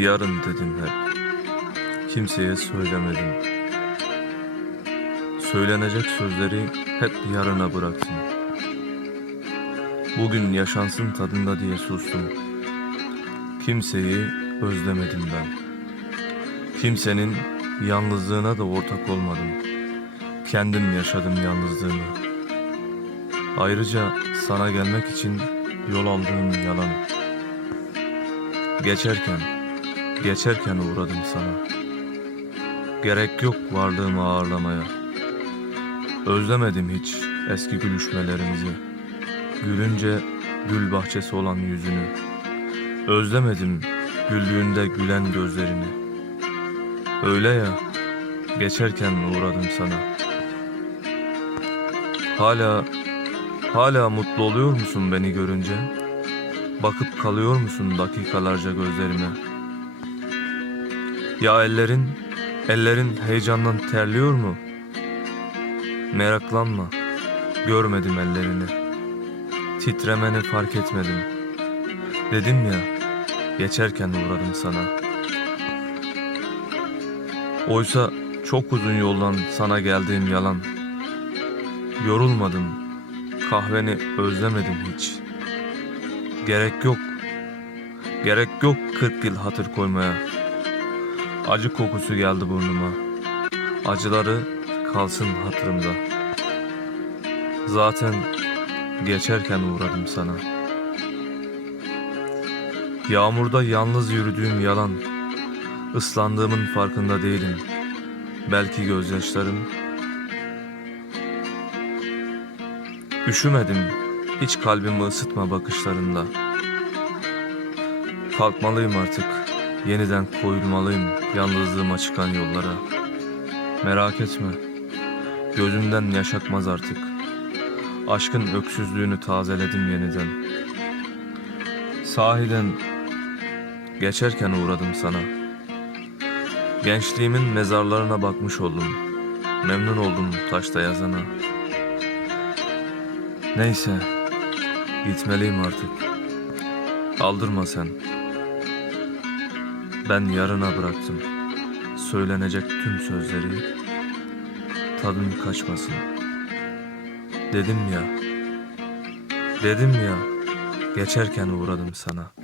Yarın dedim hep. Kimseye söylemedim. Söylenecek sözleri hep yarına bıraktım. Bugün yaşansın tadında diye sustum. Kimseyi özlemedim ben. Kimsenin yalnızlığına da ortak olmadım. Kendim yaşadım yalnızlığımı. Ayrıca sana gelmek için yol aldığım yalan. Geçerken, geçerken uğradım sana. Gerek yok varlığımı ağırlamaya. Özlemedim hiç eski gülüşmelerimizi. Gülünce gül bahçesi olan yüzünü. Özlemedim güldüğünde gülen gözlerini. Öyle ya, geçerken uğradım sana. Hala, hala mutlu oluyor musun beni görünce? Bakıp kalıyor musun dakikalarca gözlerime? Ya ellerin, ellerin heyecandan terliyor mu? Meraklanma, görmedim ellerini. Titremeni fark etmedim. Dedim ya, geçerken uğradım sana. Oysa çok uzun yoldan sana geldiğim yalan. Yorulmadım, kahveni özlemedim hiç. Gerek yok, gerek yok kırk yıl hatır koymaya. Acı kokusu geldi burnuma. Acıları kalsın hatırımda. Zaten geçerken uğradım sana. Yağmurda yalnız yürüdüğüm yalan. Islandığımın farkında değilim. Belki gözyaşlarım. Üşümedim. Hiç kalbimi ısıtma bakışlarında. Kalkmalıyım artık. Yeniden koyulmalıyım yalnızlığıma çıkan yollara. Merak etme. Gözümden yaş artık. Aşkın öksüzlüğünü tazeledim yeniden. Sahiden geçerken uğradım sana. Gençliğimin mezarlarına bakmış oldum. Memnun oldum taşta yazana. Neyse, gitmeliyim artık. Aldırma sen. Ben yarına bıraktım. Söylenecek tüm sözleri. Tadım kaçmasın. Dedim ya. Dedim ya. Geçerken uğradım sana.